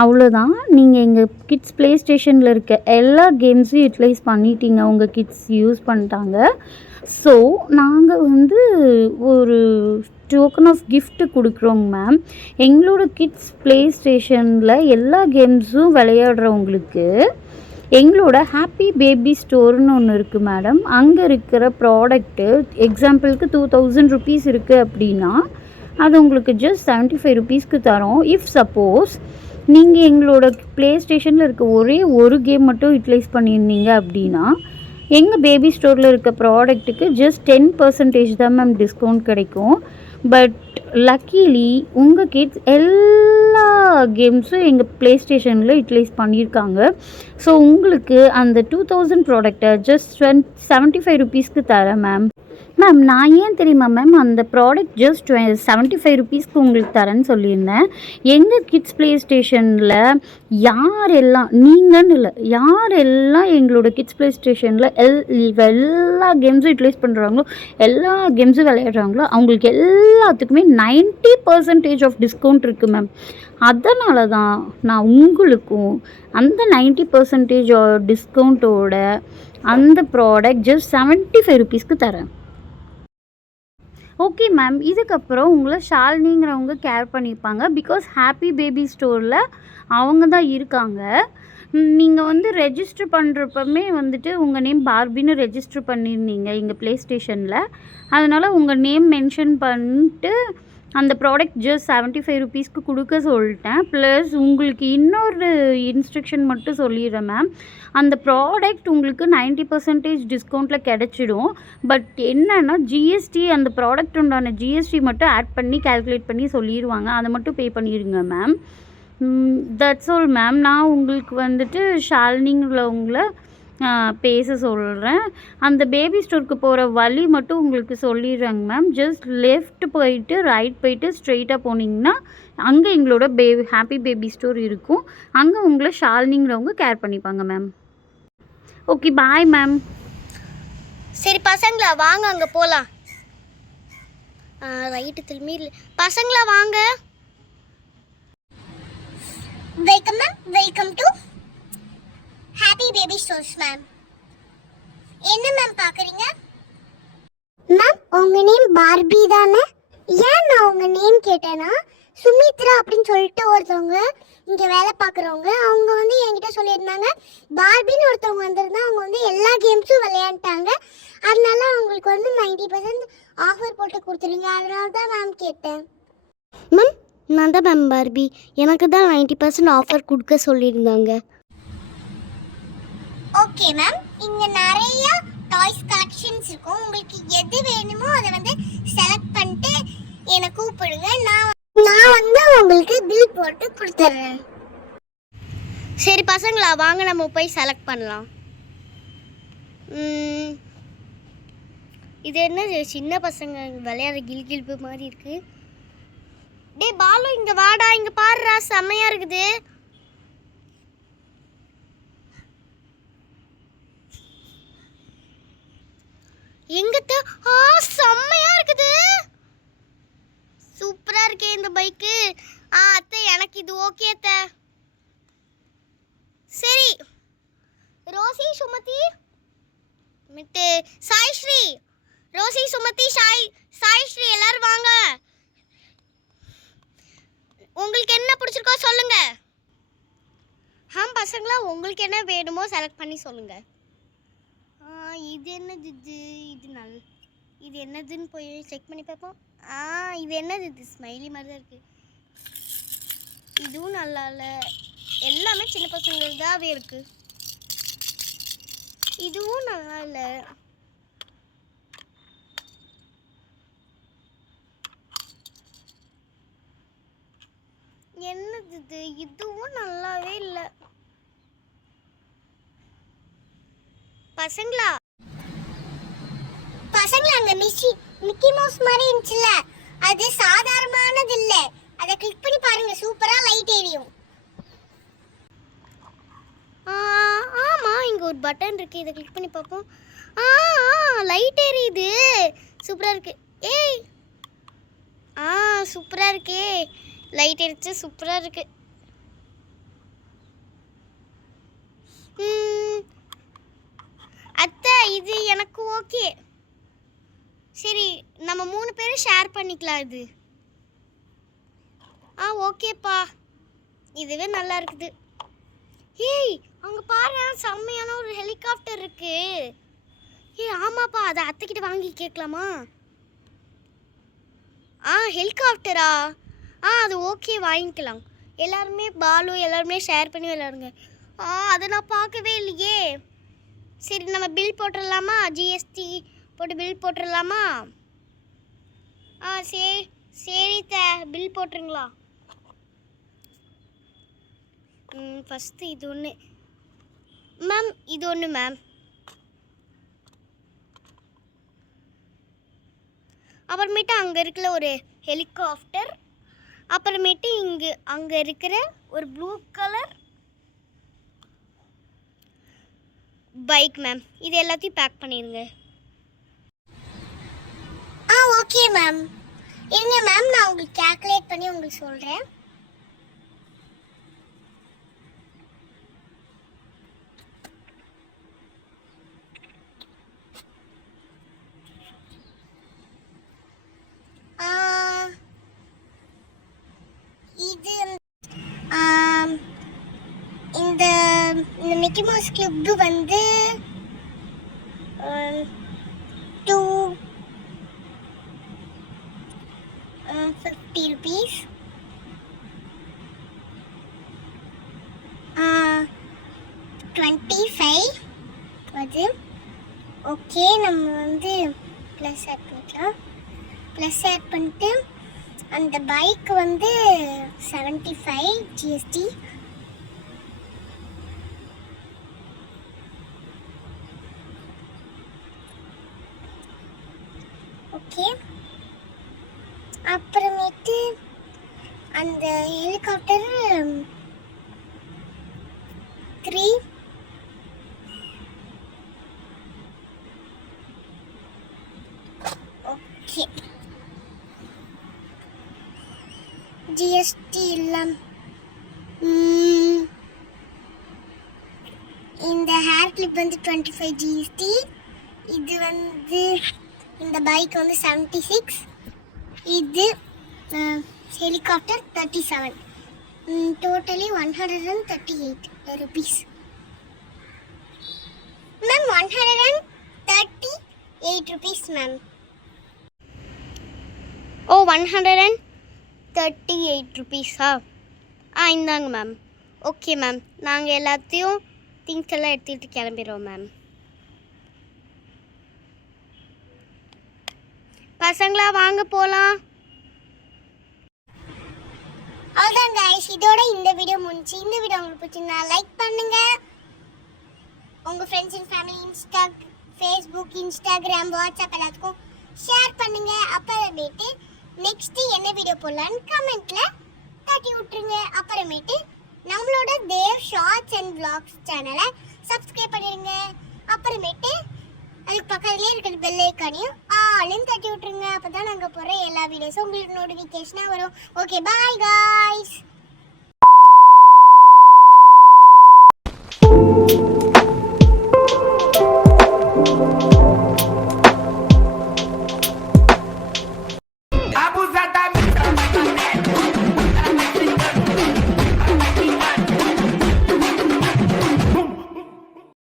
அவ்வளோதான். நீங்கள் எங்கள் கிட்ஸ் ப்ளே ஸ்டேஷனில் இருக்க எல்லா கேம்ஸையும் யூட்டிலைஸ் பண்ணிட்டீங்க. உங்கள் கிட்ஸ் யூஸ் பண்ணிட்டாங்க. ஸோ நாங்கள் வந்து ஒரு டோக்கன் ஆஃப் கிஃப்ட் கொடுக்குறோங்க மேம். எங்களோட கிட்ஸ் ப்ளே ஸ்டேஷனில் எல்லா கேம்ஸும் விளையாடுறவங்களுக்கு எங்களோட ஹாப்பி பேபி ஸ்டோர்னு ஒன்று இருக்குது மேடம். அங்கே இருக்கிற ப்ராடக்ட்டு எக்ஸாம்பிளுக்கு 2000 ருபீஸ் இருக்குது அப்படின்னா அது உங்களுக்கு ஜஸ்ட் 75 ருபீஸ்க்கு தரோம். இஃப் சப்போஸ் நீங்கள் எங்களோட ப்ளே ஸ்டேஷனில் இருக்க ஒரே ஒரு கேம் மட்டும் யூட்டிலைஸ் பண்ணியிருந்தீங்க அப்படின்னா எங்கள் பேபி ஸ்டோரில் இருக்க ப்ராடக்ட்டுக்கு ஜஸ்ட் 10% தான் மேம் டிஸ்கவுண்ட் கிடைக்கும். பட் லக்கீலி உங்கள் கிட்ஸ் எல்லா கேம்ஸும் எங்கள் ப்ளே ஸ்டேஷனில் யூட்டிலைஸ் பண்ணியிருக்காங்க. ஸோ உங்களுக்கு அந்த 2000 ப்ராடக்டை ஜஸ்ட் 75 ருபீஸ்க்கு தரேன் மேம். மேம் நான் ஏன் தெரியுமா மேம் அந்த ப்ராடக்ட் ஜஸ்ட் 75 ருபீஸ்க்கு உங்களுக்கு தரேன்னு சொல்லியிருந்தேன். எங்கள் கிட்ஸ் ப்ளே ஸ்டேஷனில் யாரெல்லாம் நீங்கன்னு இல்லை, யாரெல்லாம் எங்களோட கிட்ஸ் ப்ளே ஸ்டேஷனில் எல்லா கேம்ஸும் யூட்டிலைஸ் பண்ணுறாங்களோ, எல்லா கேம்ஸும் விளையாடுறாங்களோ அவங்களுக்கு எல்லாத்துக்குமே 90% ஆஃப் டிஸ்கவுண்ட் இருக்குது மேம். அதனால தான் நான் உங்களுக்கும் அந்த 90% டிஸ்கவுண்ட்டோட அந்த ப்ராடக்ட் ஜஸ்ட் 75 ருபீஸ்க்கு தரேன். Okay ma'am. இதுக்கப்புறம் உங்களை ஷாலினிங்கிறவங்க கேர் பண்ணியிருப்பாங்க. பிகாஸ் ஹாப்பி பேபி ஸ்டோரில் அவங்க தான் இருக்காங்க. நீங்கள் வந்து ரெஜிஸ்டர் பண்ணுறப்பமே வந்துட்டு உங்கள் நேம் பார்பின்னு ரெஜிஸ்டர் பண்ணியிருந்தீங்க எங்கள் ப்ளே ஸ்டேஷனில். அதனால் உங்கள் நேம் மென்ஷன் பண்ணிட்டு அந்த ப்ராடக்ட் ஜஸ்ட் 75 ருபீஸ்க்கு கொடுக்க சொல்லிட்டேன். ப்ளஸ் உங்களுக்கு இன்னொரு இன்ஸ்ட்ரக்ஷன் மட்டும் சொல்லிடுறேன் மேம். அந்த ப்ராடக்ட் உங்களுக்கு 90% டிஸ்கவுண்ட்டில் கிடச்சிடும். பட் என்னென்னா ஜிஎஸ்டி, அந்த ப்ராடக்ட் உண்டான ஜிஎஸ்டி மட்டும் ஆட் பண்ணி கால்குலேட் பண்ணி சொல்லிடுவாங்க. அதை மட்டும் பே பண்ணிடுங்க மேம். That's all ma'am. நான் உங்களுக்கு வந்துட்டு ஷாலினிங்களவங்கள பேச சொல்கிறேன். அந்த பேபி ஸ்டோருக்கு போகிற வழி மட்டும் உங்களுக்கு சொல்லிடுறேங்க மேம். ஜஸ்ட் லெஃப்ட் போயிட்டு ரைட் போயிட்டு ஸ்ட்ரெயிட்டாக போனீங்கன்னா அங்கே எங்களோட ஹாப்பி பேபி ஸ்டோர் இருக்கும். அங்கே உங்களை ஷாலினிங்கிறவங்க கேர் பண்ணிப்பாங்க மேம். Okay bye ma'am. சரி பசங்களா வாங்க அங்கே போகலாம். ரைட்டு திரும்பி பசங்களா வாங்க. Welcome ma'am. Welcome to happy baby stores ma'am. என்ன மேம் பார்க்குறீங்க? மேம் உங்கள் நேம் பார்பி தானே? ஏன் நான் உங்கள் நேம் கேட்டேன்னா சுமித்ரா அப்படின்னு சொல்லிட்டு ஒருத்தவங்க இங்கே வேலை பார்க்குறவங்க அவங்க வந்து என்கிட்ட சொல்லியிருந்தாங்க பார்பின்னு ஒருத்தவங்க வந்திருந்தா அவங்க வந்து எல்லா கேம்ஸும் விளையாண்டாங்க. அதனால அவங்களுக்கு வந்து 90% ஆஃபர் போட்டு கொடுத்துருங்க. அதனால தான் மேம் கேட்டேன். மேம் நான் தான் மேம் பார்பி. எனக்கு தான் 90% ஆஃபர் கொடுக்க சொல்லியிருந்தாங்க. Okay ma'am. இங்கே நிறைய டாய்ஸ் கலெக்ஷன்ஸ் இருக்கும். உங்களுக்கு எது வேணுமோ அதை வந்து செலக்ட் பண்ணிட்டு என்னை கூப்பிடுங்க. நான் வந்து உங்களுக்கு பில் போட்டு கொடுத்துட்றேன். சரி பசங்களா வாங்க நம்ம போய் செலக்ட் பண்ணலாம். இது என்ன சின்ன பசங்க விளையாடுற கில்கில்பு மாதிரி இருக்கு. டே பாலு இங்கே வாடா, இங்கே பாருடா செம்மையா இருக்குது. எங்கத்த செம்மையா இருக்குது. சூப்பரா இருக்கே இந்த பைக்கு. அத்தை எனக்கு இது ஓகே அத்தை. சரி ரோசி சுமதி மிட்டு சாய்ஸ்ரீ, ரோசி சுமதி சாய்ஸ்ரீ எல்லாரும் வாங்க. உங்களுக்கு என்ன பிடிச்சிருக்கோ சொல்லுங்க. பசங்களா உங்களுக்கு என்ன வேணுமோ செலக்ட் பண்ணி சொல்லுங்க. இது என்னது இது என்னதுன்னு போய் செக் பண்ணி பார்ப்போம். இது என்னது? இது ஸ்மைலி மாதிரி தான் இருக்குது. இதுவும் நல்லா இல்லை. எல்லாமே சின்ன பசங்களுக்காகவே இருக்குது. இதுவும் நல்லா இல்லை. என்னது இது? இதுவும் நல்லாவே இல்லை. பசங்களா அங்க மிக்கி மவுஸ் மாதிரி இருந்துச்சுல, அது சாதாரணமானது இல்ல. அதை கிளிக் பண்ணி பாருங்க, சூப்பரா லைட் எரியும். ஆமா இங்க ஒரு பட்டன் இருக்கு, இதை கிளிக் பண்ணி பார்ப்போம். லைட் எரியுது, சூப்பரா இருக்கு. ஏய் சூப்பரா இருக்கே, லைட் எரிச்சு சூப்பரா இருக்கு. அத்தை இது எனக்கு ஓகே. சரி நம்ம 3 பேரும் ஷேர் பண்ணிக்கலாம் இது. ஓகேப்பா, இதுவே நல்லா இருக்குது. ஏய் அங்கே பாரு, செம்மையான ஒரு ஹெலிகாப்டர் இருக்கு. ஆமாப்பா, அதை அத்தைக்கிட்ட வாங்கி கேட்கலாமா? ஹெலிகாப்டரா? அது ஓகே, வாங்கிக்கலாம். எல்லாருமே பாலு எல்லாருமே ஷேர் பண்ணி விளையாடுங்க. அதை நான் பார்க்கவே இல்லையே. சரி நம்ம பில் போட்டுடலாமா? ஜிஎஸ்டி போட்டு பில் போட்டுடலாமா? சரி பில் போட்டுருங்களா? ஃபஸ்ட்டு இது ஒன்று மேம், இது ஒன்று மேம். அப்புறமேட்டு அங்கே இருக்கிற ஒரு ஹெலிகாப்டர், அப்புறமேட்டு அங்கே இருக்கிற ஒரு ப்ளூ கலர் பைக் மேம். இது எல்லாத்தையும் பேக் பண்ணிடுங்க. Okay ma'am. இருங்க மேம், நான் உங்களுக்கு கால்குலேட் பண்ணி உங்களுக்கு சொல்கிறேன். இது இந்த மிக்கி மவுஸ் கிளப் வந்து 250 rupees. 25 அது ஓகே. நம்ம வந்து ப்ளஸ் ஆட் பண்ணிக்கலாம். ப்ளஸ் ஆட் பண்ணிட்டு அந்த பைக் வந்து 75 ஜிஎஸ்டி. ஓகே. அப்புறமேட்டு அந்த ஹெலிகாப்டர் 3 ஓகே. ஜிஎஸ்டி எல்லாம் இந்த ஹேர் கிளிப் வந்து 25 ஜிஎஸ்டி. இது வந்து இந்த பைக் வந்து 76. இது helicopter 37. Totally 138 rupees. Ma'am 138 rupees ma'am. 138 rupees-ஆ? இந்தாங்க மேம். ஓகே மேம், நாங்கள் எல்லாத்தையும் திங்ஸ் எல்லாம் எடுத்துகிட்டு கிளம்பிடுவோம் மேம். பசங்களா வாங்க போகலாம். அவ்வளோதான் கைஸ், இதோட இந்த வீடியோ முடிஞ்சு. இந்த வீடியோ உங்களுக்கு பிடிச்சிருந்தா லைக் பண்ணுங்க. உங்கள் friends and family Facebook, Instagram, WhatsApp எல்லாத்துக்கும் ஷேர் பண்ணுங்க. அப்புறமேட்டு நெக்ஸ்ட்டு என்ன வீடியோ போடலான்னு கமெண்ட்டில் தட்டி விட்டுருங்க. அப்புறமேட்டு நம்மளோட தேவ் ஷார்ட்ஸ் அண்ட் vlogs சேனலை சப்ஸ்கிரைப் பண்ணிடுங்க. அப்புறமேட்டு அதுக்கு பக்கத்துலேயே இருக்கிற பெல் ஐக்கானையும் ஆளுன்னு தட்டி விட்டுருங்க. அப்போ தான் நாங்கள் போடுற எல்லா வீடியோஸும் உங்களுக்கு நோட்டிஃபிகேஷனாக வரும். Okay, bye guys.